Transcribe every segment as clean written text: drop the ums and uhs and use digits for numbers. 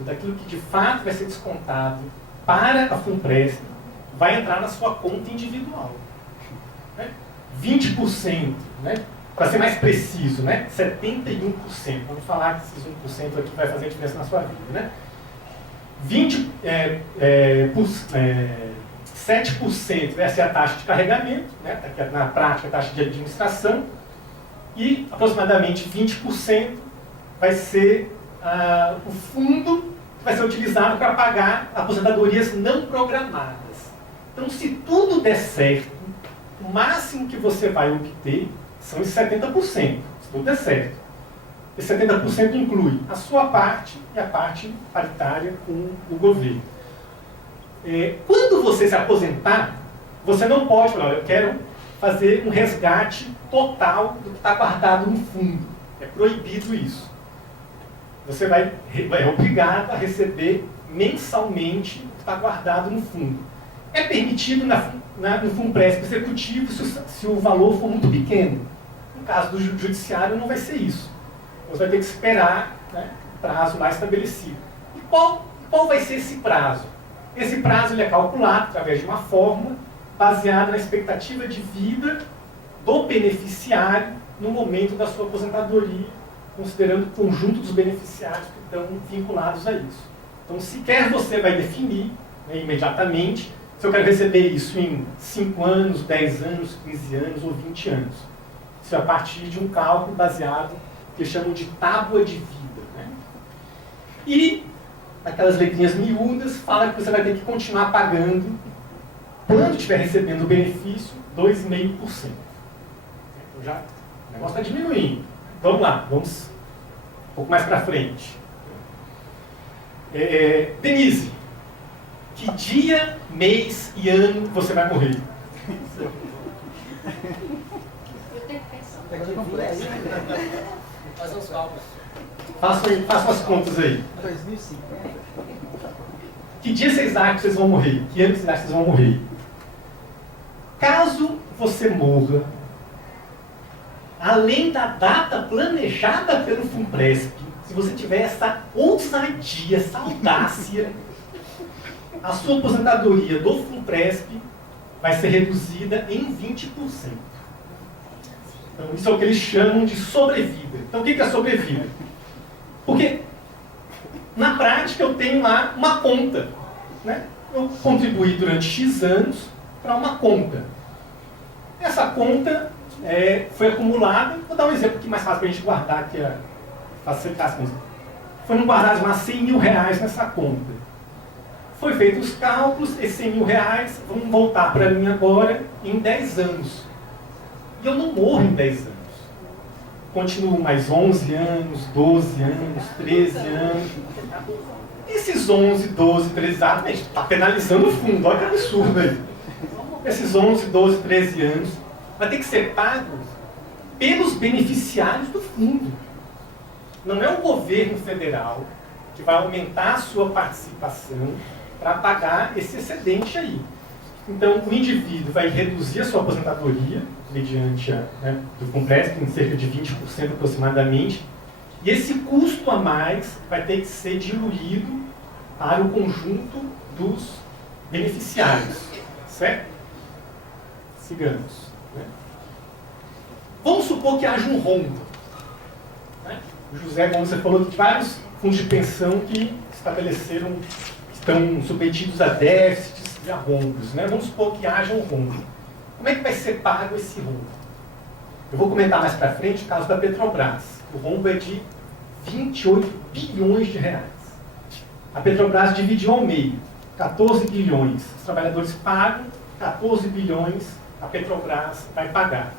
daquilo que de fato vai ser descontado para a FUNPRESP vai entrar na sua conta individual. Né? 20%, né? Para ser mais preciso, né? 71%. Vamos falar que esses 1% aqui vai fazer a diferença na sua vida. Né? 7% vai ser a taxa de carregamento, né? Na prática a taxa de administração, e aproximadamente 20% vai ser o fundo que vai ser utilizado para pagar aposentadorias não programadas. Então, se tudo der certo, o máximo que você vai obter são os 70%, se tudo der certo. Esse 70% inclui a sua parte e a parte paritária com o governo. Quando você se aposentar, você não pode falar, eu quero fazer um resgate total do que está guardado no fundo. É proibido isso. Você é obrigado a receber mensalmente o que está guardado no fundo. É permitido no FUNPRESP executivo se o valor for muito pequeno. No caso do judiciário não vai ser isso. Você vai ter que esperar, né, o prazo lá estabelecido. E qual vai ser esse prazo? Esse prazo ele é calculado através de uma fórmula baseada na expectativa de vida do beneficiário no momento da sua aposentadoria, considerando o conjunto dos beneficiários que estão vinculados a isso. Então, sequer você vai definir, né, imediatamente se eu quero receber isso em 5 anos, 10 anos, 15 anos ou 20 anos. Isso é a partir de um cálculo baseado que eles chamam de tábua de vida. Né? E aquelas letrinhas miúdas fala que você vai ter que continuar pagando, quando estiver recebendo o benefício, 2,5%. Então já o negócio está diminuindo. Vamos lá, vamos um pouco mais para frente. Denise, que dia, mês e ano você vai morrer? Eu tenho que pensar. Fazer os cálculos. Façam as contas aí. 2005. Que dia vocês acham que vocês vão morrer? Que ano vocês acham que vocês vão morrer? Caso você morra, além da data planejada pelo FUNPRESP, se você tiver essa ousadia, essa audácia, a sua aposentadoria do FUNPRESP vai ser reduzida em 20%. Então, isso é o que eles chamam de sobrevida. Então, o que é sobrevida? Porque, na prática, eu tenho lá uma conta. Né? Eu contribuí durante X anos para uma conta. Essa conta foi acumulada, vou dar um exemplo aqui mais fácil para a gente guardar, aqui, facilitar as contas. Foram guardados mais R$100 mil nessa conta. Foi feitos os cálculos, esses R$100 mil vão voltar para mim agora em 10 anos. E eu não morro em 10 anos. Continuo mais 11 anos, 12 anos, 13 anos. Esses 11, 12, 13 anos, está penalizando o fundo, olha que absurdo aí. Esses 11, 12, 13 anos vai ter que ser pago pelos beneficiários do fundo. Não é o governo federal que vai aumentar a sua participação para pagar esse excedente aí. Então, o indivíduo vai reduzir a sua aposentadoria, mediante do FUNPRESP, em cerca de 20% aproximadamente, e esse custo a mais vai ter que ser diluído para o conjunto dos beneficiários. Certo? Sigamos. Né? Vamos supor que haja um rombo. Né? O José, como você falou, que vários fundos de pensão que estabeleceram, estão submetidos a déficits e a rombos. Né? Vamos supor que haja um rombo. Como é que vai ser pago esse rombo? Eu vou comentar mais para frente o caso da Petrobras. O rombo é de 28 bilhões de reais. A Petrobras dividiu ao meio, 14 bilhões. Os trabalhadores pagam, 14 bilhões a Petrobras vai pagar.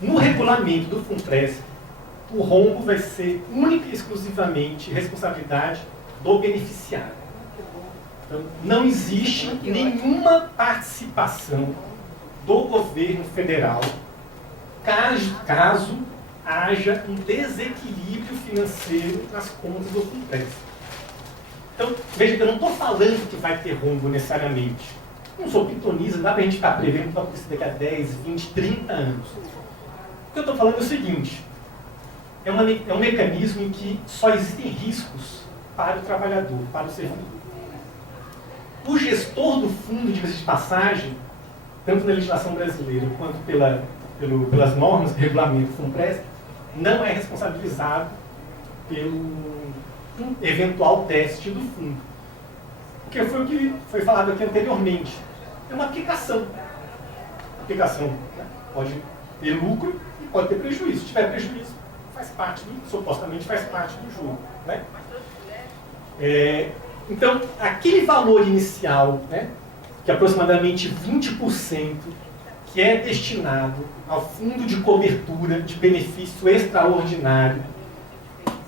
No regulamento do FUNPRESP, o rombo vai ser única e exclusivamente responsabilidade do beneficiário. Então, não existe nenhuma participação do governo federal caso haja um desequilíbrio financeiro nas contas do FUNPRESP. Então, veja que eu não estou falando que vai ter rombo necessariamente. Não sou pitonisa, não dá para a gente ficar prevendo que vai acontecer daqui a 10, 20, 30 anos. O que eu estou falando é o seguinte, é um mecanismo em que só existem riscos para o trabalhador, para o servidor. O gestor do fundo, de passagem, tanto na legislação brasileira quanto pelas normas de regulamento do Funpresp, não é responsabilizado pelo eventual déficit do fundo. Porque foi o que foi falado aqui anteriormente. É uma aplicação. A aplicação, né, pode ter lucro e pode ter prejuízo. Se tiver prejuízo, supostamente faz parte do jogo. Né? Então, aquele valor inicial, né, que é aproximadamente 20%, que é destinado ao fundo de cobertura de benefício extraordinário,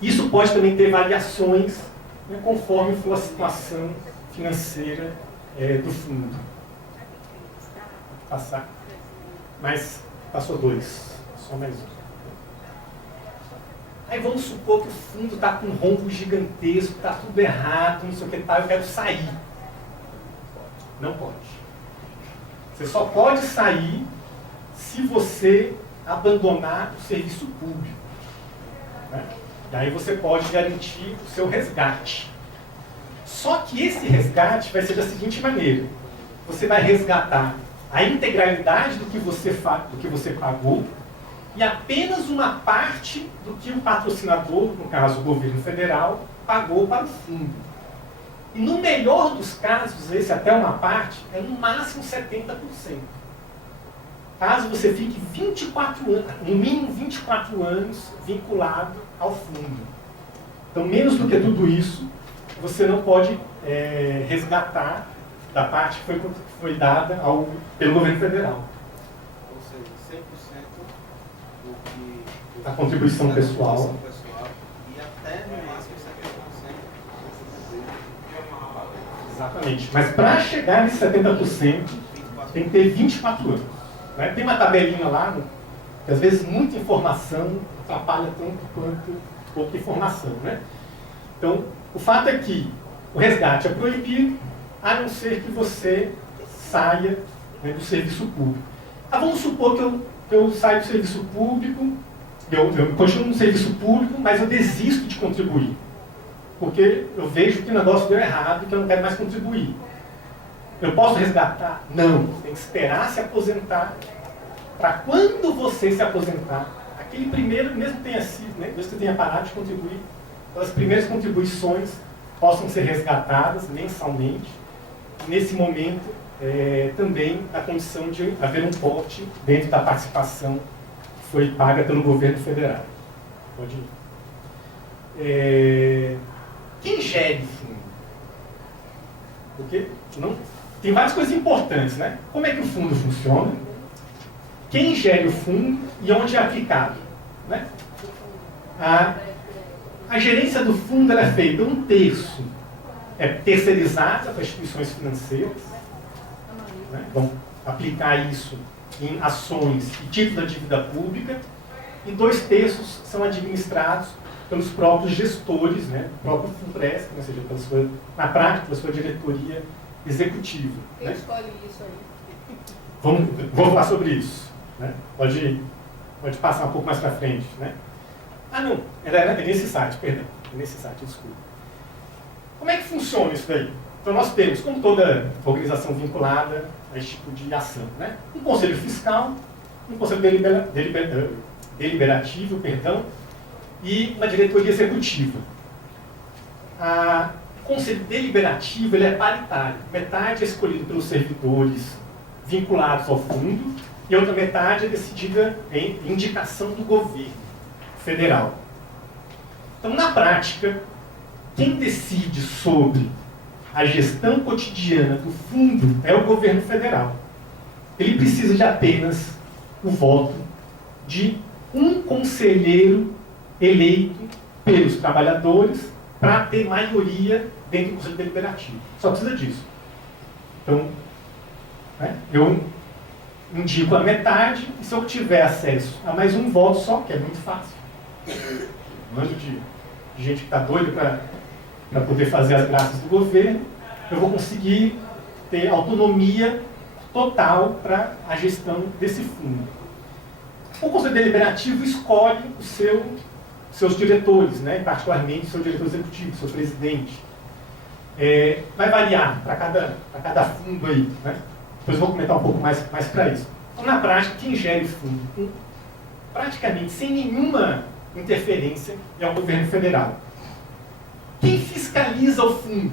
isso pode também ter variações, né, conforme for a situação financeira do fundo. Passar. Mas passou 2, só mais um. Aí vamos supor que o fundo está com um rombo gigantesco, está tudo errado, não sei o que tal, eu quero sair. Não pode. Você só pode sair se você abandonar o serviço público. Né? Daí você pode garantir o seu resgate. Só que esse resgate vai ser da seguinte maneira. Você vai resgatar a integralidade do que você pagou e apenas uma parte do que o patrocinador, no caso o governo federal, pagou para o fundo. E no melhor dos casos, esse até uma parte, é no máximo 70%. Caso você fique 24 anos, no mínimo 24 anos vinculado ao fundo. Então, menos do que tudo isso, você não pode resgatar da parte que foi dada pelo governo federal. Ou seja, 100% do que... A contribuição pessoal. E até no máximo 70%. Exatamente. Mas para chegar nesse 70%, tem que ter 24 anos. Né? Tem uma tabelinha lá, que às vezes muita informação atrapalha tanto quanto pouca informação. Né? Então, o fato é que o resgate é proibido, a não ser que você saia, né, do serviço público. Vamos supor que eu saio do serviço público, eu continuo no serviço público, mas eu desisto de contribuir. Porque eu vejo que o negócio deu errado e que eu não quero mais contribuir. Eu posso resgatar? Não. Você tem que esperar se aposentar. Para quando você se aposentar, aquele primeiro, mesmo que tenha sido, né, mesmo que tenha parado de contribuir, as primeiras contribuições possam ser resgatadas mensalmente. Nesse momento, também a condição de haver um corte dentro da participação que foi paga pelo governo federal. Pode ir. Quem gere o fundo? Porque tem várias coisas importantes, né? Como é que o fundo funciona? Quem gere o fundo e onde é aplicado? Né? A gerência do fundo ela é feita, 1/3 é terceirizada para instituições financeiras, né? Vão aplicar isso em ações e títulos da dívida pública, e 2/3 são administrados pelos próprios gestores, né? Do próprio Funpresp, ou seja, na prática, pela sua diretoria executiva. Quem né? escolhe isso aí? Vamos falar sobre isso. Né? Pode passar um pouco mais para frente. Né? Não, é nesse site, perdão. É nesse site, desculpa. Como é que funciona isso daí? Então nós temos, como toda organização vinculada a esse tipo de ação, né? Um conselho fiscal, um conselho deliberativo, e uma diretoria executiva. O conselho deliberativo ele é paritário. Metade é escolhido pelos servidores vinculados ao fundo e a outra metade é decidida em indicação do governo federal. Então, na prática, quem decide sobre a gestão cotidiana do fundo é o governo federal. Ele precisa de apenas o voto de um conselheiro eleito pelos trabalhadores para ter maioria dentro do Conselho Deliberativo. Só precisa disso. Então, né, eu indico a metade e se eu tiver acesso a mais um voto só, que é muito fácil, um bando de gente que está doida para poder fazer as graças do governo, eu vou conseguir ter autonomia total para a gestão desse fundo. O Conselho Deliberativo escolhe o seu seus diretores, né? Particularmente seu diretor executivo, seu presidente. Vai variar para cada fundo aí, né? Depois eu vou comentar um pouco mais para isso. Então, na prática, quem gere o fundo, praticamente sem nenhuma interferência, é o governo federal. Quem fiscaliza o fundo?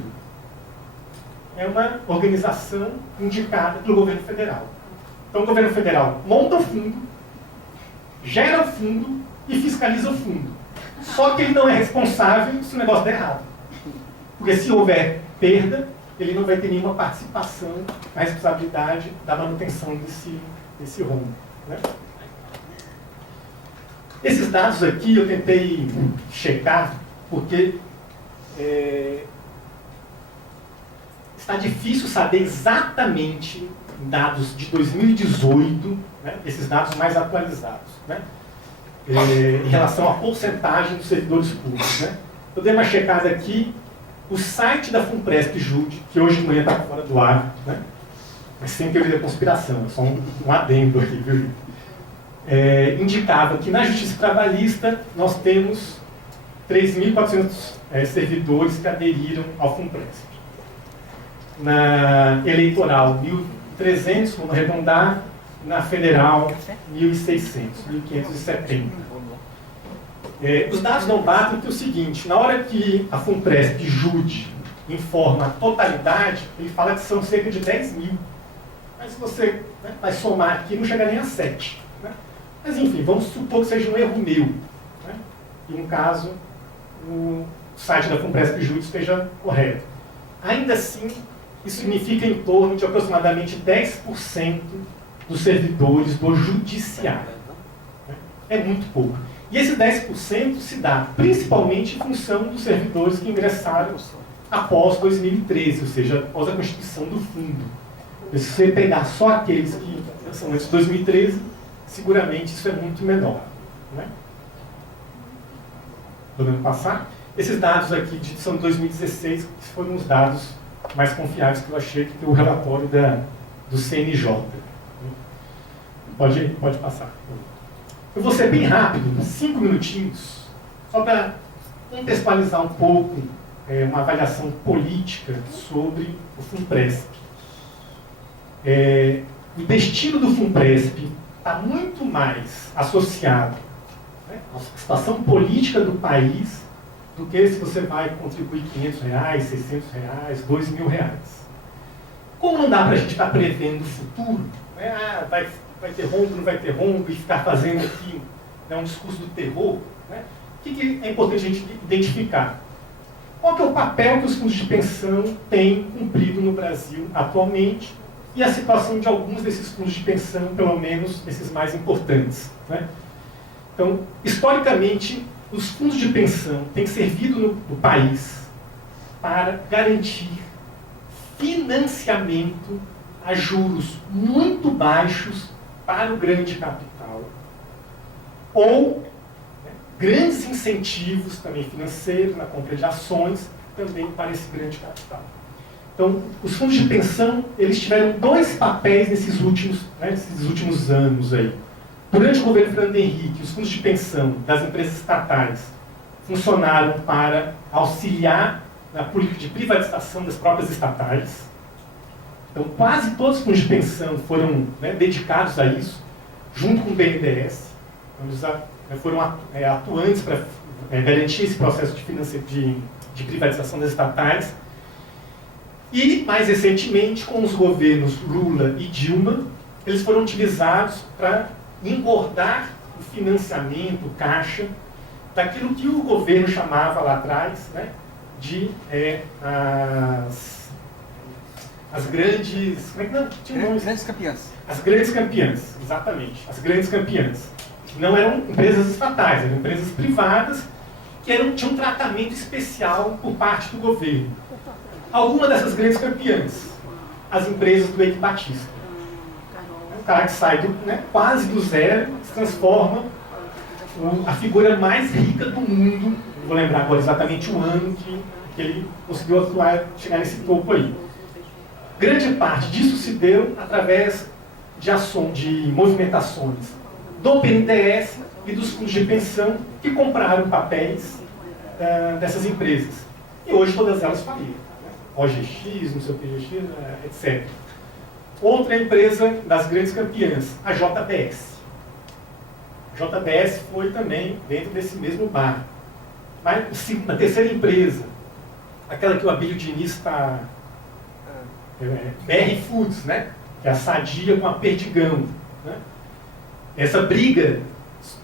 É uma organização indicada pelo governo federal. Então, o governo federal monta o fundo, gera o fundo e fiscaliza o fundo. Só que ele não é responsável se o negócio der errado. Porque se houver perda, ele não vai ter nenhuma participação na responsabilidade da manutenção desse rombo, né? Esses dados aqui eu tentei checar, porque está difícil saber exatamente dados de 2018, né, esses dados mais atualizados, né, em relação à porcentagem dos servidores públicos, né. Eu dei uma checada aqui, o site da Funpresp Jude, que hoje de manhã está fora do ar, né, mas sem teoria da conspiração, é só um adendo aqui, viu? Indicava que na Justiça Trabalhista nós temos 3.400 servidores que aderiram ao Funpresp. Na eleitoral, 1.300, vamos arredondar, na federal, 1.600, 1.570. Os dados não batem porque é o seguinte, na hora que a Funpresp Jude informa a totalidade, ele fala que são cerca de 10 mil. Mas se você, né, vai somar aqui, não chega nem a 7. Né? Mas enfim, vamos supor que seja um erro meu. Né? E no caso, o site da Funpresp Jude esteja correto. Ainda assim, isso significa em torno de aproximadamente 10% dos servidores do judiciário. Né? É muito pouco. E esse 10% se dá principalmente em função dos servidores que ingressaram após 2013, ou seja, após a constituição do fundo. Se você pegar só aqueles que são antes de 2013, seguramente isso é muito menor. Né? Podemos passar? Esses dados aqui são de 2016, que foram os dados mais confiáveis que eu achei, que é o relatório do CNJ. Pode passar. Eu vou ser bem rápido, 5 minutinhos, só para contextualizar um pouco uma avaliação política sobre o Funpresp. O destino do Funpresp está muito mais associado, né, à situação política do país do que se você vai contribuir R$500, R$600, R$2.000. Como não dá para a gente estar prevendo o futuro, né, vai ter rombo, não vai ter rombo, e ficar fazendo aqui, né, um discurso do terror, né, o que é importante a gente identificar? Qual que é o papel que os fundos de pensão têm cumprido no Brasil atualmente e a situação de alguns desses fundos de pensão, pelo menos esses mais importantes. Né? Então, historicamente, os fundos de pensão têm servido no país para garantir financiamento a juros muito baixos para o grande capital ou grandes incentivos também financeiros na compra de ações também para esse grande capital. Então, os fundos de pensão, eles tiveram dois papéis nesses últimos anos aí. Durante o governo Fernando Henrique, os fundos de pensão das empresas estatais funcionaram para auxiliar na política de privatização das próprias estatais. Então, quase todos os fundos de pensão foram, né, dedicados a isso, junto com o BNDES. Eles foram atuantes para garantir esse processo de privatização das estatais. E, mais recentemente, com os governos Lula e Dilma, eles foram utilizados para engordar o financiamento, o caixa, daquilo que o governo chamava lá atrás, né, de as grandes... Como é que não? Tinha um nome. Grandes campeãs. As grandes campeãs, exatamente. As grandes campeãs. Não eram empresas estatais, eram empresas privadas que tinham um tratamento especial por parte do governo. Alguma dessas grandes campeãs, as empresas do Eike Batista. O cara que sai quase do zero, se transforma a figura mais rica do mundo. Não vou lembrar agora exatamente o ano que ele conseguiu chegar nesse topo aí. Grande parte disso se deu através de movimentações do BNDES e dos fundos de pensão que compraram papéis dessas empresas. E hoje todas elas faliram. Né? OGX, não sei o que, GX, etc. Outra empresa das grandes campeãs, a JBS. A JBS foi também dentro desse mesmo bar. Mas na terceira empresa, aquela que o Abílio Diniz está... BR Foods, né? Que é a Sadia com a Perdigão. Né? Essa briga,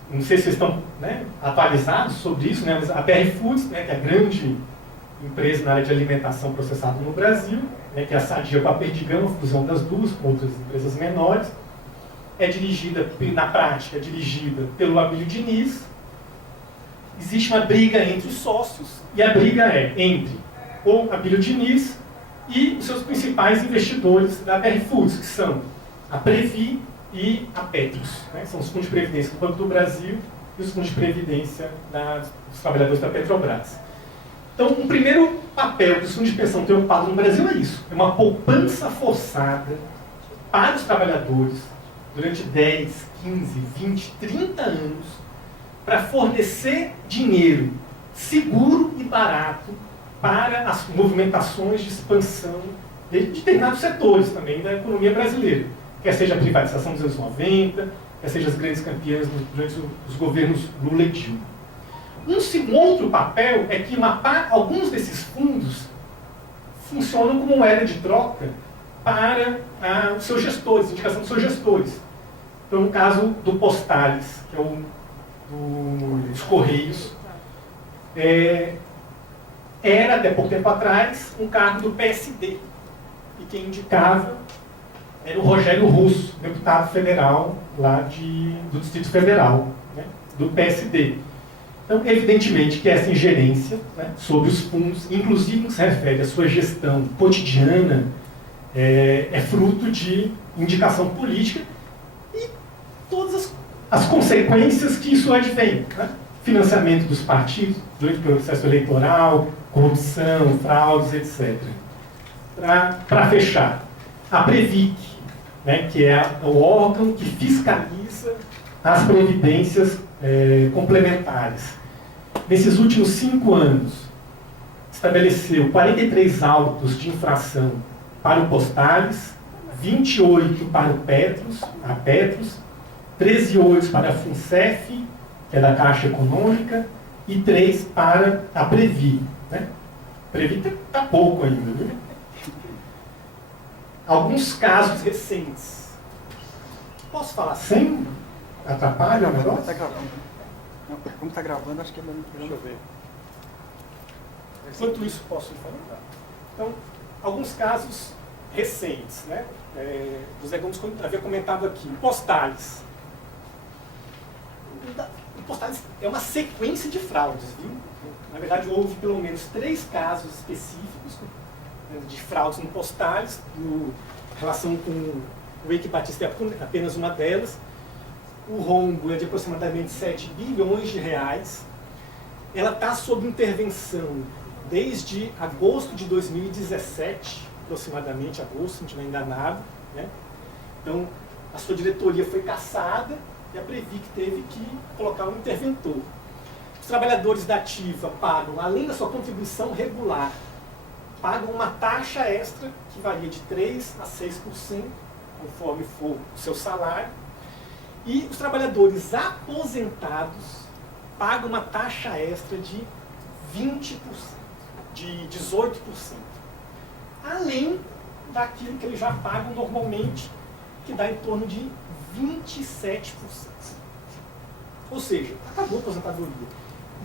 não sei se vocês estão, né, atualizados sobre isso, né? Mas a BR Foods, né, que é a grande empresa na área de alimentação processada no Brasil, né, que é a Sadia com a Perdigão, a fusão das duas com outras empresas menores, é dirigida, na prática, é dirigida pelo Abílio Diniz. Existe uma briga entre os sócios, e a briga é entre o Abílio Diniz e os seus principais investidores da BR Foods, que são a Previ e a Petros. Né? São os fundos de previdência do Banco do Brasil e os fundos de previdência dos trabalhadores da Petrobras. Então, o primeiro papel que os fundos de pensão têm ocupado no Brasil é isso. É uma poupança forçada para os trabalhadores durante 10, 15, 20, 30 anos para fornecer dinheiro seguro e barato para as movimentações de expansão de determinados setores também da economia brasileira. Quer seja a privatização dos anos 90, quer seja as grandes campeãs durante os governos Lula e Dilma. Um outro papel é que alguns desses fundos funcionam como moeda de troca para os seus gestores, indicação dos seus gestores. Então, no caso do Postales, que é dos Correios, era, até pouco tempo atrás, um cargo do PSD. E quem indicava era o Rogério Russo, deputado federal lá do Distrito Federal, né, do PSD. Então, evidentemente que essa ingerência, né, sobre os fundos, inclusive no que se refere à sua gestão cotidiana, é fruto de indicação política e todas as consequências que isso advém. Né? Financiamento dos partidos durante o processo eleitoral, corrupção, fraudes, etc. Para fechar, a Previc, né, que é o órgão que fiscaliza as previdências complementares. Nesses últimos 5 anos, estabeleceu 43 autos de infração para o Postales, 28 para o Petros, 13 8 para a FUNCEF, que é da Caixa Econômica, e 3 para a Previ. Né? Previ está pouco ainda. Viu? Alguns casos recentes. Posso falar sem atrapalhar o negócio? Está gravando. Não, como está gravando, acho que é melhor. Deixa eu ver. Enquanto isso, posso ir falando? Então, alguns casos recentes, né? O Zé Gomes havia comentado aqui. Postales. O Postales é uma sequência de fraudes, viu? Na verdade, houve pelo menos 3 casos específicos de fraudes no Postales. Em relação com o Eike Batista é apenas uma delas. O rombo é de aproximadamente 7 bilhões de reais. Ela está sob intervenção desde agosto de 2017, aproximadamente agosto, se não estiver enganado. Né? Então, a sua diretoria foi cassada e a Previc teve que colocar um interventor. Os trabalhadores da ativa pagam, além da sua contribuição regular, pagam uma taxa extra que varia de 3% a 6%, conforme for o seu salário. E os trabalhadores aposentados pagam uma taxa extra de 20%, de 18%. Além daquilo que eles já pagam normalmente, que dá em torno de 27%. Ou seja, acabou a aposentadoria.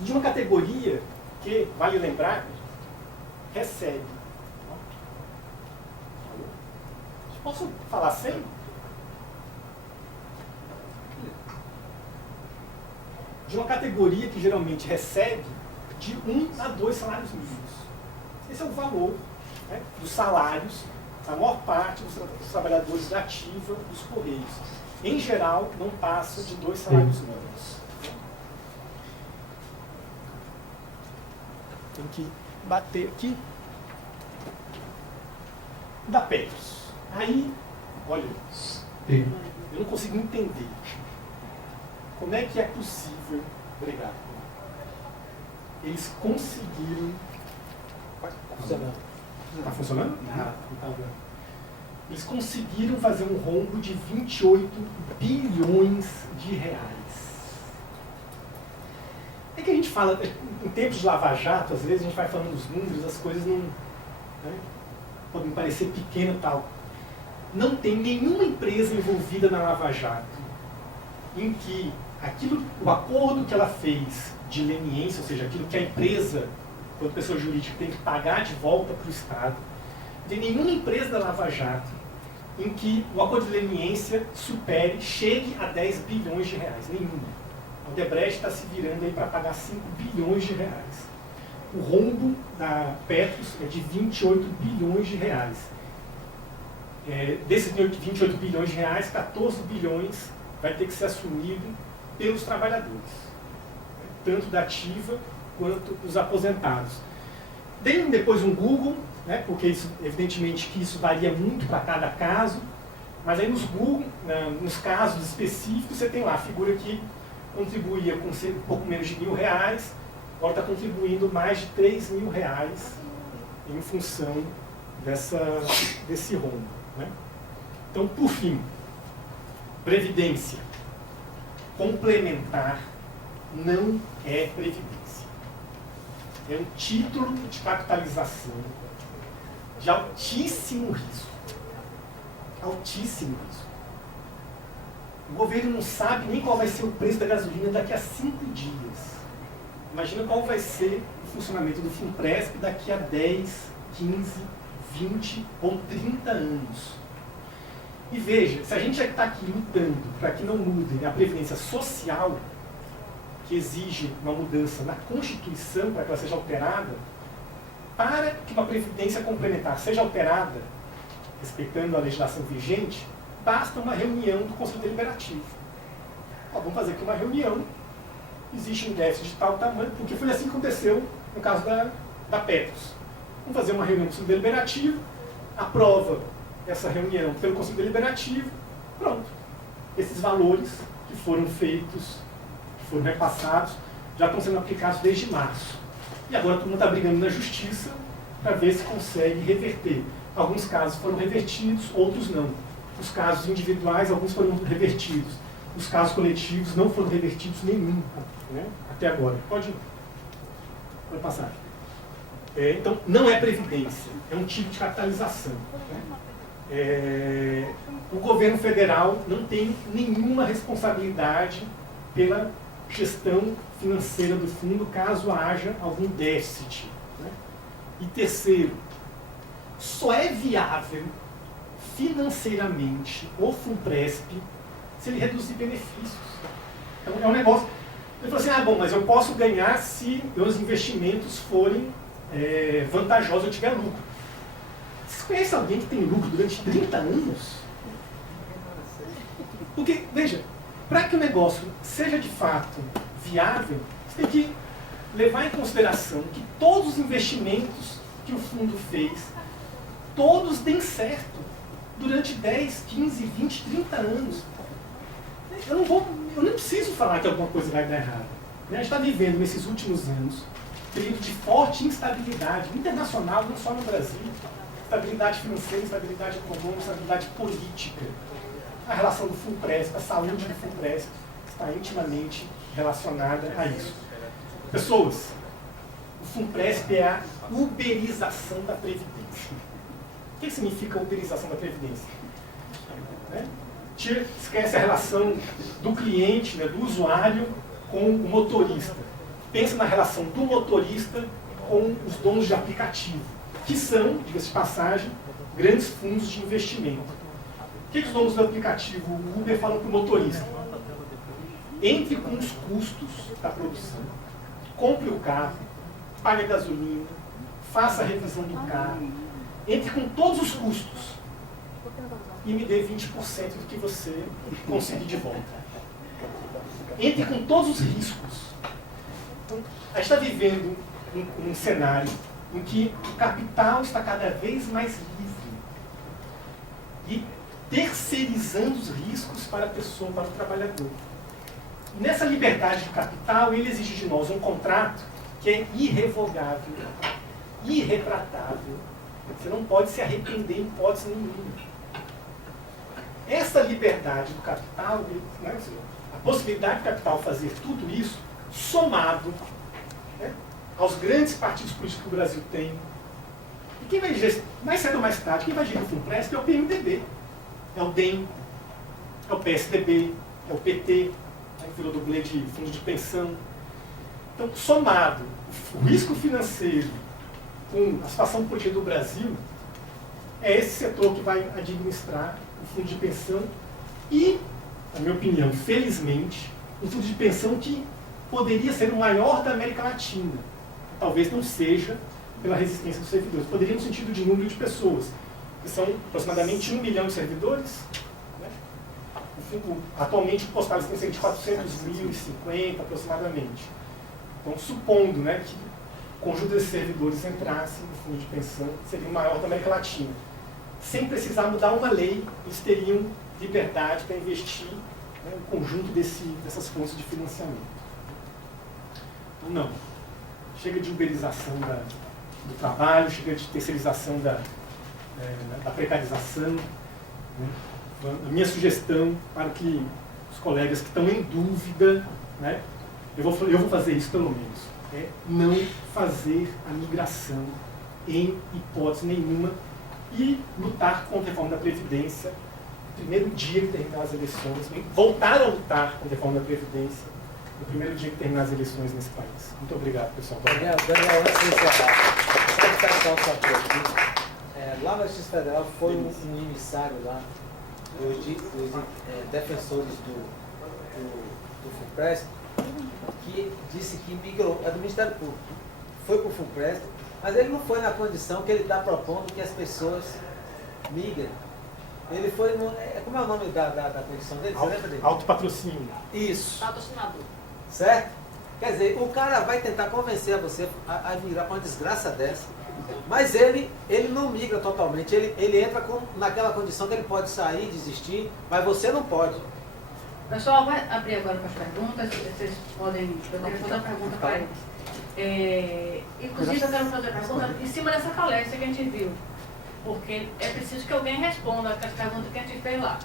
De uma categoria que, vale lembrar, recebe. Posso falar sem? De uma categoria que geralmente recebe de 1 a 2 salários mínimos. Esse é o valor, né, dos salários da maior parte dos trabalhadores da ativa dos Correios. Em geral, não passa de 2 salários mínimos. Tem que bater aqui. Da Petros. Aí, olha, eu não consigo entender. Como é que é possível? Obrigado. Eles conseguiram. Está funcionando? Está funcionando? Ah, então tá bom. Eles conseguiram fazer um rombo de 28 bilhões de reais. É que a gente fala, em tempos de lava-jato, às vezes a gente vai falando dos números, as coisas não, né, podem parecer pequeno e tal. Não tem nenhuma empresa envolvida na lava-jato em que o acordo que ela fez de leniência, ou seja, aquilo que a empresa, quanto pessoa jurídica, tem que pagar de volta para o Estado, não tem nenhuma empresa da lava-jato em que o acordo de leniência chegue a 10 bilhões de reais. Nenhuma. A Odebrecht está se virando aí para pagar 5 bilhões de reais. O rombo da Petros é de 28 bilhões de reais. Desses 28 bilhões de reais, 14 bilhões vai ter que ser assumido pelos trabalhadores, tanto da ativa quanto dos aposentados. Deem depois um Google, né, porque isso, evidentemente que isso varia muito para cada caso, mas aí nos casos específicos, você tem lá a figura que contribuía com um pouco menos de R$1.000, agora está contribuindo mais de R$3.000 em função desse rombo. Né? Então, por fim, previdência complementar não é previdência. É um título de capitalização de altíssimo risco. Altíssimo risco. O governo não sabe nem qual vai ser o preço da gasolina daqui a 5 dias. Imagina qual vai ser o funcionamento do Funpresp daqui a 10, 15, 20 ou 30 anos. E veja, se a gente já está aqui lutando para que não mudem a previdência social, que exige uma mudança na Constituição para que ela seja alterada, para que uma previdência complementar seja alterada, respeitando a legislação vigente, basta uma reunião do Conselho Deliberativo. Vamos fazer aqui uma reunião, existe um déficit de tal tamanho, porque foi assim que aconteceu no caso da Petros. Vamos fazer uma reunião do Conselho Deliberativo, aprova essa reunião pelo Conselho Deliberativo, pronto. Esses valores que foram feitos, que foram repassados, já estão sendo aplicados desde março. E agora todo mundo está brigando na Justiça para ver se consegue reverter. Alguns casos foram revertidos, outros não. Os casos individuais, alguns foram revertidos. Os casos coletivos não foram revertidos nenhum, né, até agora. Pode passar. Então, não é previdência, é um tipo de capitalização. Né? O governo federal não tem nenhuma responsabilidade pela gestão financeira do fundo, caso haja algum déficit. Né? E terceiro, só é viável financeiramente o Funpresp se ele reduzir benefícios. Então é um negócio. Ele falou assim, bom, mas eu posso ganhar se meus investimentos forem vantajosos, eu tiver lucro. Vocês conhecem alguém que tem lucro durante 30 anos? Porque, veja, para que o negócio seja de fato viável, você tem que levar em consideração que todos os investimentos que o fundo fez, todos deem certo durante 10, 15, 20, 30 anos. Eu não preciso falar que alguma coisa vai dar errado. A gente está vivendo nesses últimos anos um período de forte instabilidade internacional, não só no Brasil. Estabilidade financeira, estabilidade econômica, estabilidade política. A relação do Funpresp, a saúde do Funpresp está intimamente relacionada a isso. Pessoas, o Funpresp é a uberização da Previdência. O que significa a uberização da Previdência? Esquece a relação do cliente, né, do usuário com o motorista. Pensa na relação do motorista com os donos de aplicativo, que são, diga-se de passagem, grandes fundos de investimento. O que os donos do aplicativo, o Uber, falam para o motorista? Entre com os custos da produção, compre o carro, pague a gasolina, faça a revisão do carro, entre com todos os custos e me dê 20% do que você conseguir de volta. Entre com todos os riscos. Então, a gente está vivendo um cenário em que o capital está cada vez mais livre e terceirizando os riscos para a pessoa, para o trabalhador. Nessa liberdade do capital, ele exige de nós um contrato que é irrevogável, irretratável. Você não pode se arrepender em hipótese nenhuma. Essa liberdade do capital, né, a possibilidade do capital fazer tudo isso, somado, né, aos grandes partidos políticos que o Brasil tem. E quem vai gerir, mais cedo ou mais tarde, quem vai gerir o FUNPRESP é o PMDB, é o DEM, é o PSDB, é o PT, que virou dublê de fundo de pensão. Então, somado o risco financeiro com a situação política do Brasil, é esse setor que vai administrar o fundo de pensão e, na minha opinião, felizmente, um fundo de pensão que poderia ser o maior da América Latina. Talvez não seja pela resistência dos servidores. Poderia no sentido de número de pessoas, que são aproximadamente 1 milhão de servidores. Né? Atualmente, o postal tem cerca de 400.050 aproximadamente. Então, supondo, né, que o conjunto desses servidores entrasse no fundo de pensão, seria o maior da América Latina. Sem precisar mudar uma lei, eles teriam liberdade para investir, né, o conjunto dessas fontes de financiamento. Então, não. Chega de uberização do trabalho, chega de terceirização da precarização. Né? A minha sugestão para que os colegas que estão em dúvida, né, eu vou fazer isso pelo menos, é não fazer a migração em hipótese nenhuma e lutar contra a reforma da Previdência no primeiro dia que terminar as eleições, voltar a lutar contra a reforma da Previdência no primeiro dia que terminar as eleições nesse país. Muito obrigado, pessoal. Daniel, antes de encerrar, só de passar o papel aqui, lá na Justiça Federal foi um emissário lá, dos defensores do FUNPRESP, que disse que migrou, é do Ministério Público, foi para o FUNPRESP, mas ele não foi na condição que ele está propondo que as pessoas migrem. Ele foi, como é o nome da condição dele? Você lembra dele? Autopatrocínio. Isso. Patrocinador. Certo? Quer dizer, o cara vai tentar convencer você a migrar para uma desgraça dessa, mas ele não migra totalmente, ele entra naquela condição que ele pode sair, desistir, mas você não pode. Pessoal, vai abrir agora para as perguntas, vocês podem, eu quero fazer uma pergunta para eles. Inclusive, eu quero fazer a pergunta em cima dessa palestra que a gente viu, porque é preciso que alguém responda as perguntas que a gente fez lá.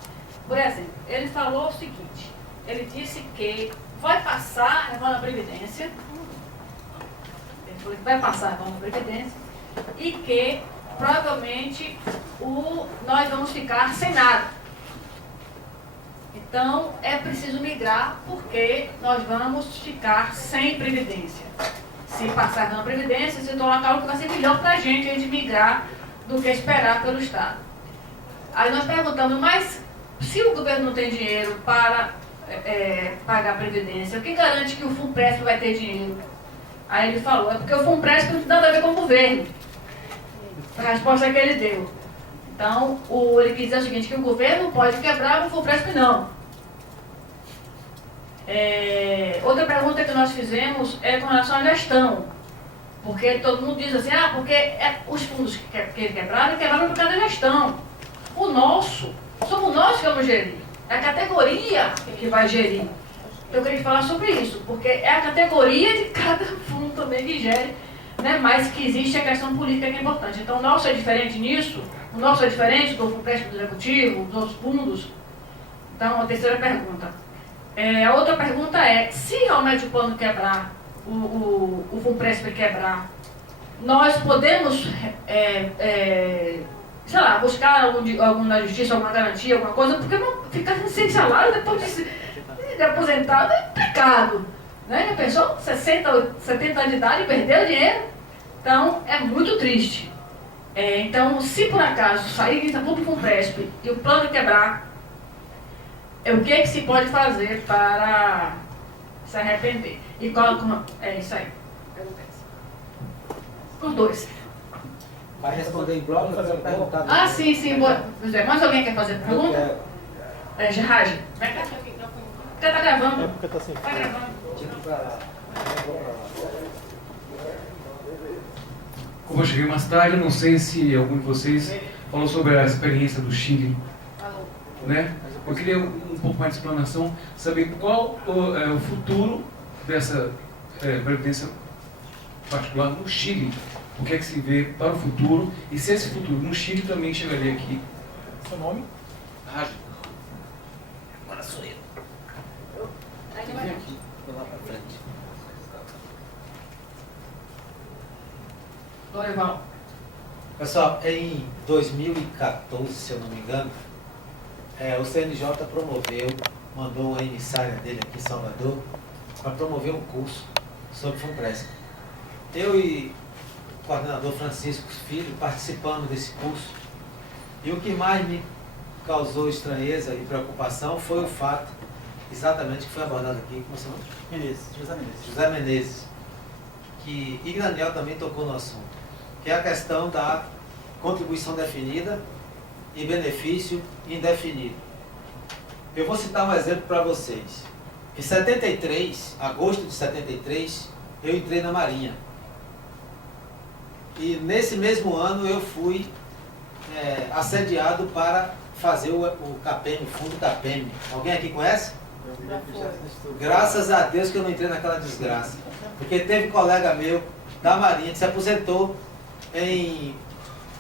Por exemplo, ele falou o seguinte, ele disse que vai passar a reforma da Previdência, ele falou que vai passar a reforma da Previdência, e que provavelmente nós vamos ficar sem nada. Então, é preciso migrar porque nós vamos ficar sem Previdência. Se passar na Previdência, se tornar algo que vai ser melhor para a gente migrar do que esperar pelo Estado. Aí nós perguntamos, mas se o governo não tem dinheiro para pagar a Previdência, o que garante que o FUNPRESP vai ter dinheiro? Aí ele falou, é porque o FUNPRESP não tem nada a ver com o governo. A resposta que ele deu. Então, ele quis dizer o seguinte, que o governo pode quebrar, o FUNPRESP não. Outra pergunta que nós fizemos é com relação à gestão. Porque todo mundo diz assim, porque os fundos que ele quebraram por causa da gestão. Somos nós que vamos gerir. É a categoria que vai gerir. Eu queria falar sobre isso, porque é a categoria de cada fundo também que gere, né? Mas que existe a questão política que é importante. Então, o nosso é diferente nisso, o nosso é diferente do FUNPRESP do Executivo, dos outros fundos. Então, a terceira pergunta. A outra pergunta é, se realmente o plano quebrar, o FUNPRESP quebrar, nós podemos, sei lá, buscar alguma justiça, alguma garantia, alguma coisa, porque não ficar sem salário depois de aposentado é complicado. Né? Já pensou? 60, 70 anos de idade e perdeu dinheiro? Então, é muito triste. Então, se por acaso sair do FUNPRESP e o plano quebrar, o que se pode fazer para se arrepender? E qual é isso aí? Os dois. Vai responder em bloco, fazer perguntar. Sim. José, mais alguém quer fazer pergunta? Gerard, vem cá. Porque tá gravando. Tá gravando. Como eu cheguei mais tarde, eu não sei se algum de vocês falou sobre a experiência do Chile, né? Eu queria um pouco mais de explanação, saber qual é o futuro dessa previdência particular no Chile. O que é que se vê para o futuro e se esse futuro no Chile também chegaria aqui. Seu nome? Agora sou eu. Aí Vem vai. aqui, vou lá pra frente. Dorival. Pessoal, em 2014, se eu não me engano, o CNJ mandou uma emissária dele aqui em Salvador, para promover um curso sobre FUNPRESP. Eu e o coordenador Francisco Filho participamos desse curso, e o que mais me causou estranheza e preocupação foi o fato, exatamente, que foi abordado aqui, como é o seu nome? Menezes, José Menezes. José Menezes, e Daniel também tocou no assunto, que é a questão da contribuição definida e benefício indefinido. Eu vou citar um exemplo para vocês. Em 73, agosto de 73, eu entrei na Marinha. E nesse mesmo ano eu fui assediado para fazer o CAPEM, o Fundo CAPEM. Alguém aqui conhece? Graças a Deus que eu não entrei naquela desgraça. Porque teve colega meu da Marinha que se aposentou em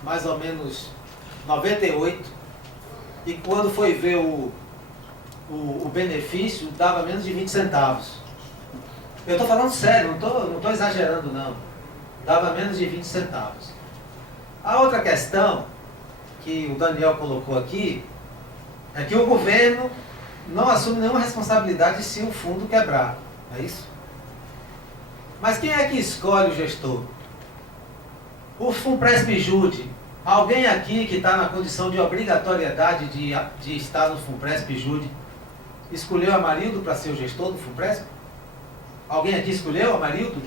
mais ou menos 98, e quando foi ver o benefício, dava menos de 20 centavos. Eu estou falando sério, não estou exagerando não. Dava menos de 20 centavos. A outra questão que o Daniel colocou aqui é que o governo não assume nenhuma responsabilidade se o fundo quebrar, não é isso? Mas quem é que escolhe o gestor? O FUNPRESP-JUDE, alguém aqui que está na condição de obrigatoriedade de estar no FUNPRESP-JUDE, escolheu Amarildo para ser o gestor do FUNPRESP? Alguém aqui escolheu Amarildo?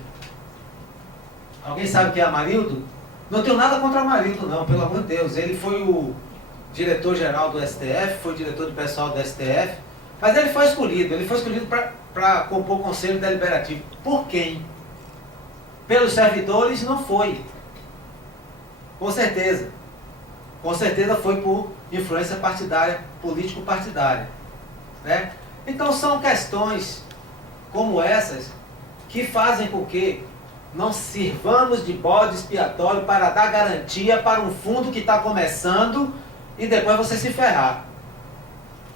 Alguém sabe o que é Amarildo? Não tenho nada contra Amarildo não, pelo amor de Deus. Ele foi o diretor-geral do STF, foi diretor de pessoal do STF, mas ele foi escolhido para compor o Conselho Deliberativo. Por quem? Pelos servidores não foi. Com certeza foi por influência partidária, político-partidária, né? Então são questões como essas que fazem com que não sirvamos de bode expiatório para dar garantia para um fundo que está começando e depois você se ferrar.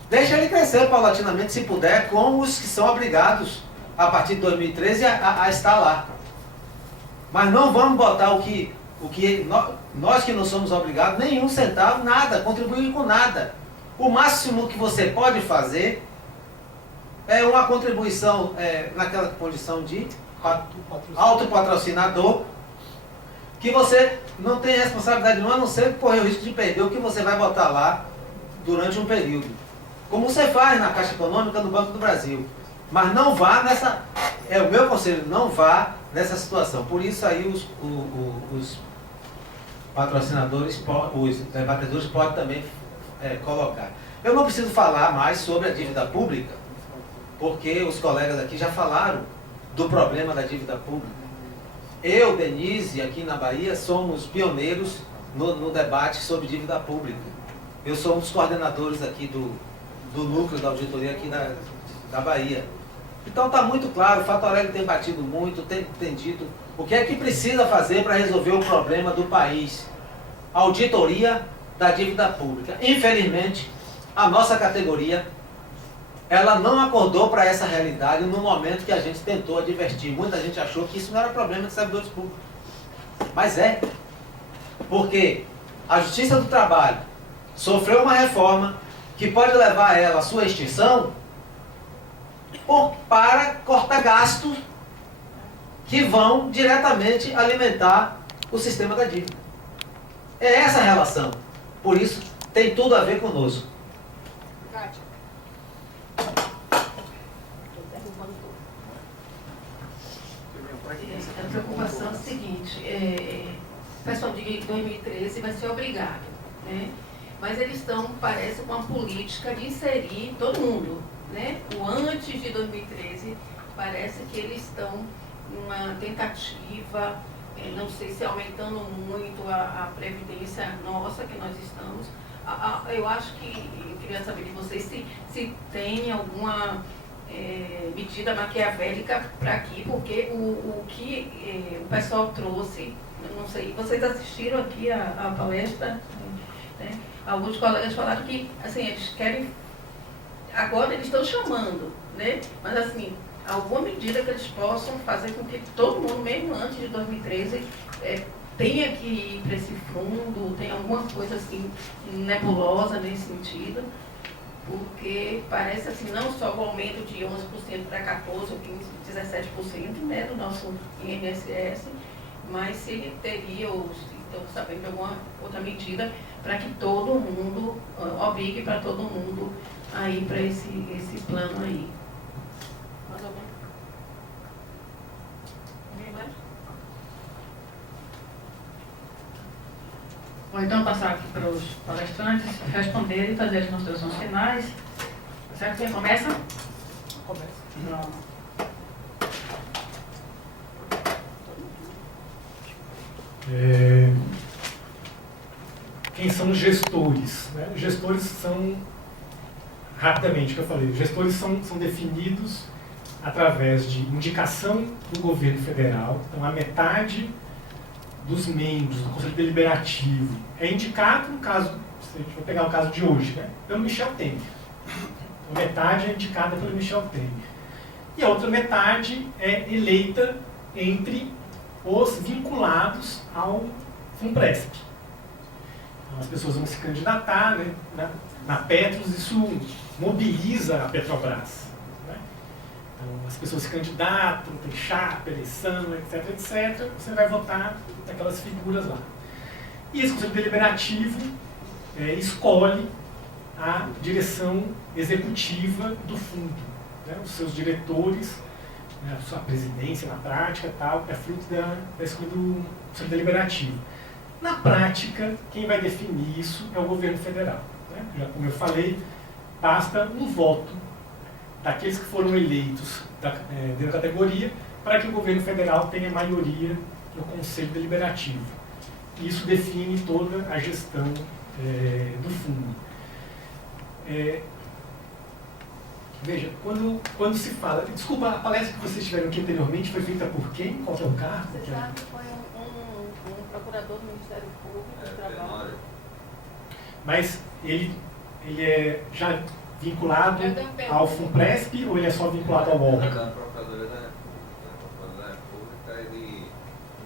Deixa ele crescer paulatinamente, se puder, com os que são obrigados a partir de 2013 a estar lá. Mas não vamos botar nós que não somos obrigados, nenhum centavo, nada, contribuir com nada. O máximo que você pode fazer é uma contribuição naquela condição de autopatrocinador, que você não tem responsabilidade nenhuma, a não ser correr o risco de perder o que você vai botar lá durante um período. Como você faz na Caixa Econômica, no Banco do Brasil. Mas não vá nessa, o meu conselho, não vá nessa situação. Por isso aí os patrocinadores, os debatedores podem também colocar. Eu não preciso falar mais sobre a dívida pública, porque os colegas aqui já falaram do problema da dívida pública. Eu, Denise, aqui na Bahia, somos pioneiros no debate sobre dívida pública. Eu sou um dos coordenadores aqui do núcleo da auditoria aqui da Bahia. Então está muito claro, o Fato Aurélio tem batido muito, tem dito o que é que precisa fazer para resolver o problema do país. Auditoria da dívida pública. Infelizmente, a nossa categoria, ela não acordou para essa realidade no momento que a gente tentou advertir. Muita gente achou que isso não era problema de servidores públicos. Mas é. Porque a Justiça do Trabalho sofreu uma reforma que pode levar ela à sua extinção para cortar gastos que vão diretamente alimentar o sistema da dívida. É essa a relação. Por isso, tem tudo a ver conosco. Kátia. A preocupação é a seguinte, o pessoal de 2013 vai ser obrigado, né? Mas eles estão, parece, com a política de inserir todo mundo, né? O antes de 2013, parece que eles estão numa tentativa, não sei se aumentando muito a previdência nossa que nós estamos, Eu acho que, eu queria saber de vocês se tem alguma medida maquiavélica para aqui, porque o que o pessoal trouxe, eu não sei, vocês assistiram aqui a palestra, né? Alguns colegas falaram que, assim, eles querem, agora eles estão chamando, né? Mas, assim, alguma medida que eles possam fazer com que todo mundo, mesmo antes de 2013, tenha que ir para esse fundo, tem alguma coisa assim nebulosa nesse sentido, porque parece assim, não só o aumento de 11% para 14%, ou 15%, 17%, né, do nosso INSS, mas se ele teria, ou se estão sabendo de alguma outra medida para que todo mundo, obrigue para todo mundo a ir para esse plano aí. Mais alguém? Ninguém mais? Vou então passar aqui para os palestrantes responderem e fazer as demonstrações finais. Certo? Quem começa? Começa. Não. Quem são os gestores? Né? Os gestores são, rapidamente que eu falei, os gestores são definidos através de indicação do governo federal. Então, a metade dos membros do Conselho Deliberativo é indicado, no caso, se a gente for pegar o caso de hoje, né, pelo Michel Temer. A metade é indicada pelo Michel Temer. E a outra metade é eleita entre os vinculados ao FUNPRESP. Então, as pessoas vão se candidatar, né, na Petros, isso mobiliza a Petrobras. Né? Então, as pessoas se candidatam, tem chapa, eleição, etc, etc. Você vai votar naquelas figuras lá. E esse Conselho Deliberativo escolhe a direção executiva do fundo. Né? Os seus diretores, né, a sua presidência na prática, tal, é fruto da escolha do Conselho Deliberativo. Na prática, quem vai definir isso é o governo federal. Né? Já como eu falei, basta um voto daqueles que foram eleitos dentro da categoria para que o governo federal tenha maioria no Conselho Deliberativo. Isso define toda a gestão do fundo. Veja, quando se fala... Desculpa, a palestra que vocês tiveram aqui anteriormente foi feita por quem? Qual é o cargo? Você sabe que foi um procurador do Ministério Público do Trabalho. Mas ele é já vinculado ao FUNPRESP ou ele é só vinculado ao órgão? Da Procuradoria da República, ele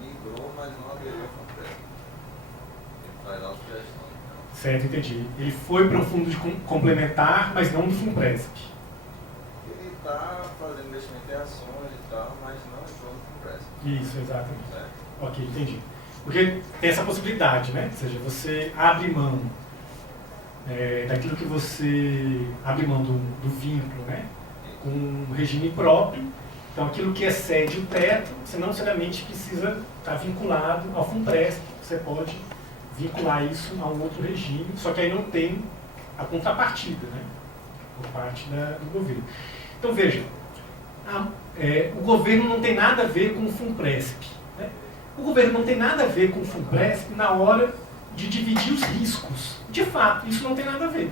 migrou, mas não aderiu ao FUNPRESP. Ele faz autogestão. Certo, entendi. Ele foi para um fundo de complementar, mas não do FUNPRESP. Ele está fazendo investimento em ações e tal, mas não entrou no FUNPRESP. Isso, exatamente. Certo? Ok, entendi. Porque tem essa possibilidade, né? Ou seja, você abre mão daquilo que você abre mão do vínculo, né? Com um regime próprio. Então, aquilo que excede o teto, você não necessariamente precisa estar vinculado ao FUNPRESP. Você pode vincular isso a um outro regime, só que aí não tem a contrapartida, né? Por parte do governo. Então, veja, o governo não tem nada a ver com o FUNPRESP. Né? O governo não tem nada a ver com o FUNPRESP na hora de dividir os riscos. De fato, isso não tem nada a ver.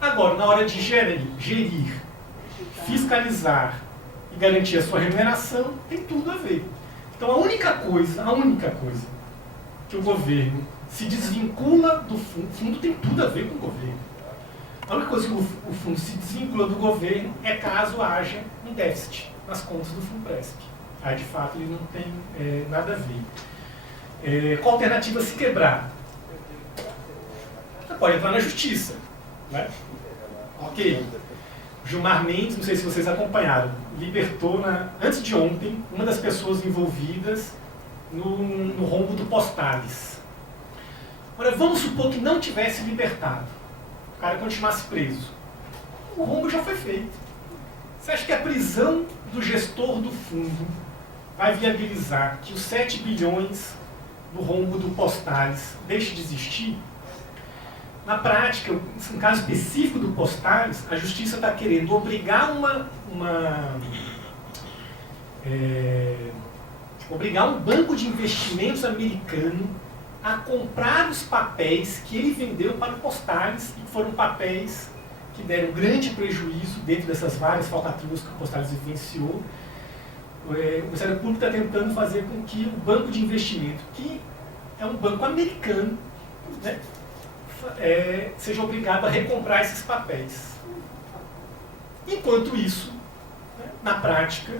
Agora, na hora de gerir, fiscalizar e garantir a sua remuneração, tem tudo a ver. Então, a única coisa que o governo se desvincula do fundo, o fundo tem tudo a ver com o governo. A única coisa que o fundo se desvincula do governo é caso haja um déficit nas contas do FUNPRESP. Aí, de fato, ele não tem nada a ver. Qual a alternativa se quebrar? Você pode entrar na justiça. Né? Ok. Gilmar Mendes, não sei se vocês acompanharam, libertou, antes de ontem, uma das pessoas envolvidas no rombo do Postales. Agora, vamos supor que não tivesse libertado. O cara continuasse preso. O rombo já foi feito. Você acha que a prisão do gestor do fundo vai viabilizar que os 7 bilhões do rombo do Postales deixe de existir? Na prática, no caso específico do Postales, a justiça está querendo obrigar obrigar um banco de investimentos americano a comprar os papéis que ele vendeu para o Postales, e que foram papéis que deram grande prejuízo dentro dessas várias falcatruas que o Postales vivenciou. O Ministério Público está tentando fazer com que o banco de investimento, que é um banco americano, né, seja obrigado a recomprar esses papéis. Enquanto isso, né, na prática,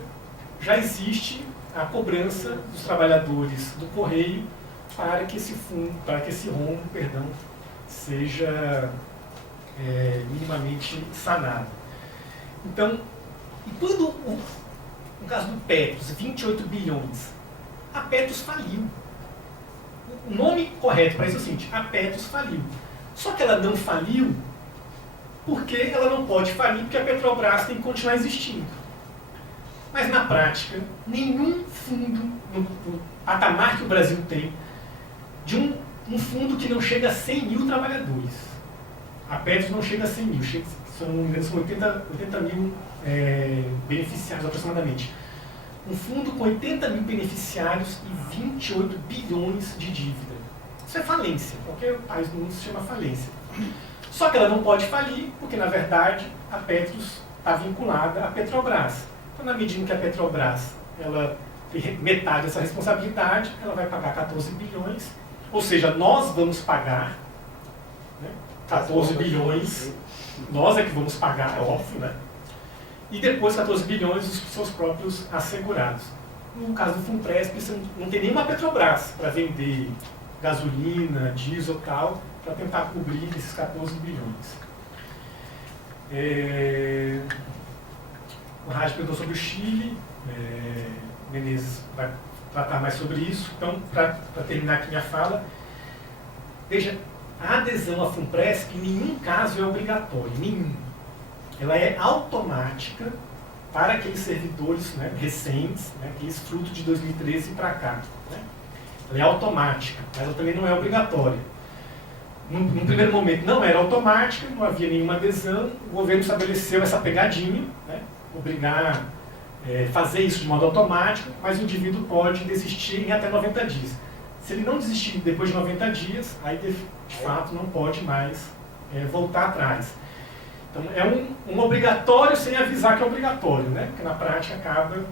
já existe a cobrança dos trabalhadores do Correio para que esse rombo, seja minimamente sanado. Então, e quando no caso do Petros, 28 bilhões, a Petros faliu. O nome correto para isso é o seguinte: a Petros faliu. Só que ela não faliu porque ela não pode falir, porque a Petrobras tem que continuar existindo. Mas na prática, nenhum fundo, no patamar que o Brasil tem, de um fundo que não chega a 100 mil trabalhadores. A Petros não chega a 100 mil, são 80 mil beneficiários aproximadamente. Um fundo com 80 mil beneficiários e 28 bilhões de dívida. Isso é falência. Qualquer país do mundo se chama falência. Só que ela não pode falir, porque na verdade a Petros está vinculada à Petrobras. Então, na medida em que a Petrobras ela tem metade dessa responsabilidade, ela vai pagar 14 bilhões, ou seja, nós vamos pagar, né, 14 bilhões, nós é que vamos pagar, é óbvio, né? E depois 14 bilhões os seus próprios assegurados. No caso do Funpresp, você não tem nenhuma Petrobras para vender gasolina, diesel e tal, para tentar cobrir esses 14 bilhões. O Raj perguntou sobre o Chile, Menezes vai tratar mais sobre isso. Então, para terminar aqui minha fala, veja, a adesão à Funpresp em nenhum caso é obrigatória, nenhum. Ela é automática para aqueles servidores, né, recentes, né, aqueles frutos de 2013 para cá. Né? Ela é automática, mas ela também não é obrigatória. Num primeiro momento não era automática, não havia nenhuma adesão, o governo estabeleceu essa pegadinha, né, obrigar fazer isso de modo automático, mas o indivíduo pode desistir em até 90 dias. Se ele não desistir depois de 90 dias, aí de fato não pode mais voltar atrás. Então é um obrigatório sem avisar que é obrigatório, né? Porque na prática acaba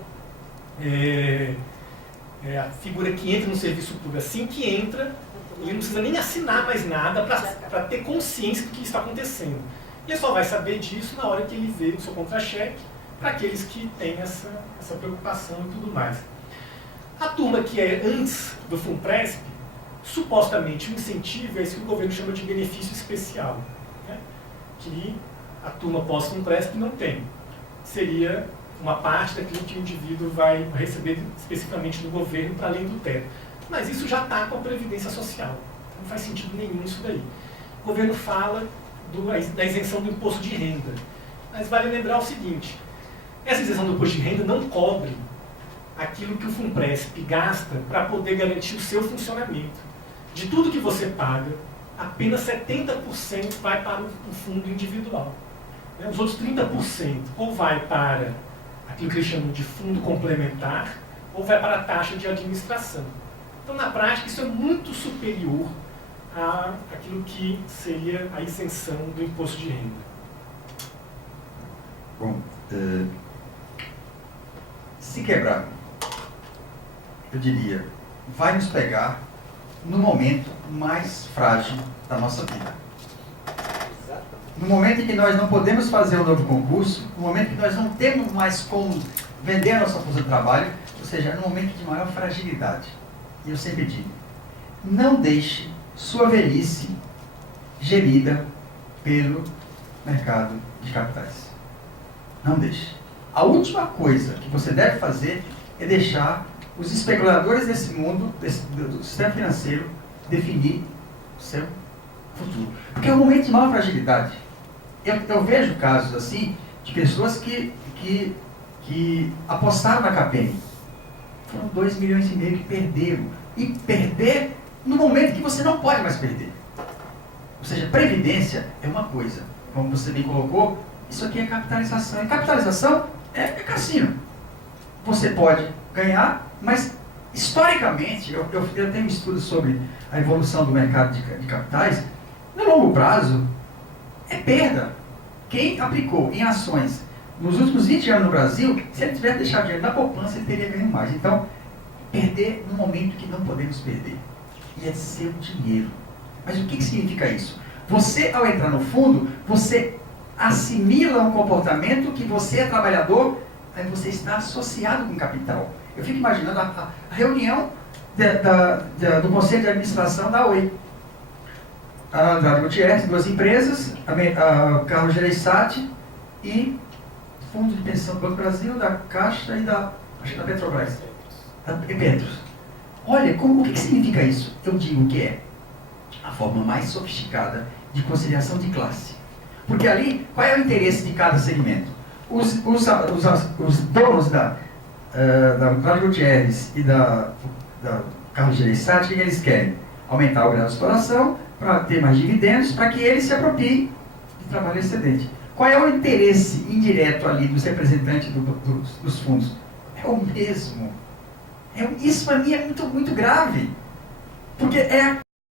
a figura que entra no serviço público, assim que entra, ele não precisa nem assinar mais nada para ter consciência do que está acontecendo. E ele só vai saber disso na hora que ele vê o seu contra-cheque, para aqueles que têm essa preocupação e tudo mais. A turma que é antes do Funpresp, supostamente o incentivo é isso que o governo chama de benefício especial, né? Que a turma pós-Funpresp não tem. Seria uma parte daquilo que o indivíduo vai receber especificamente do governo para além do teto. Mas isso já está com a Previdência Social. Não faz sentido nenhum isso daí. O governo fala da isenção do imposto de renda. Mas vale lembrar o seguinte: essa isenção do imposto de renda não cobre aquilo que o Funpresp gasta para poder garantir o seu funcionamento. De tudo que você paga, apenas 70% vai para o fundo individual. Os outros 30% ou vai para aquilo que eles chamam de fundo complementar, ou vai para a taxa de administração. Então, na prática, isso é muito superior àquilo que seria a isenção do imposto de renda. Bom, se quebrar, eu diria, vai nos pegar no momento mais frágil da nossa vida. No momento em que nós não podemos fazer um novo concurso, no momento em que nós não temos mais como vender a nossa força de trabalho, ou seja, no momento de maior fragilidade. E eu sempre digo, não deixe sua velhice gerida pelo mercado de capitais. Não deixe. A última coisa que você deve fazer é deixar os especuladores desse mundo, do sistema financeiro, definir o seu futuro. Porque é um momento de maior fragilidade. Eu vejo casos assim de pessoas que apostaram na KPN. Foram 2,5 milhões que perderam. E perder no momento que você não pode mais perder. Ou seja, previdência é uma coisa. Como você bem colocou, isso aqui é capitalização. E capitalização é cassino. Você pode ganhar, mas Historicamente, eu tenho um estudo sobre a evolução do mercado de capitais. No longo prazo, é perda. Quem aplicou em ações nos últimos 20 anos no Brasil, se ele tivesse deixado dinheiro na poupança, ele teria ganho mais. Então, perder no momento que não podemos perder. E é seu dinheiro. Mas o que significa isso? Você, ao entrar no fundo, você assimila um comportamento que você é trabalhador, aí você está associado com capital. Eu fico imaginando a reunião do Conselho de Administração da Oi. A Andrade Gutierrez, duas empresas, a Carlos Gereissati e Fundo de Pensão do Banco do Brasil, da Caixa e da Petrobras. E Petros. Olha, o que significa isso? Eu digo que é a forma mais sofisticada de conciliação de classe. Porque ali, qual é o interesse de cada segmento? Os donos da Andrade Gutierrez e da Carlos Gereissati, o que eles querem? Aumentar o grau de exploração, para ter mais dividendos, para que eles se apropriem de trabalho excedente. Qual é o interesse indireto ali dos representantes dos fundos? É o mesmo. Isso para mim é muito, muito grave. Porque é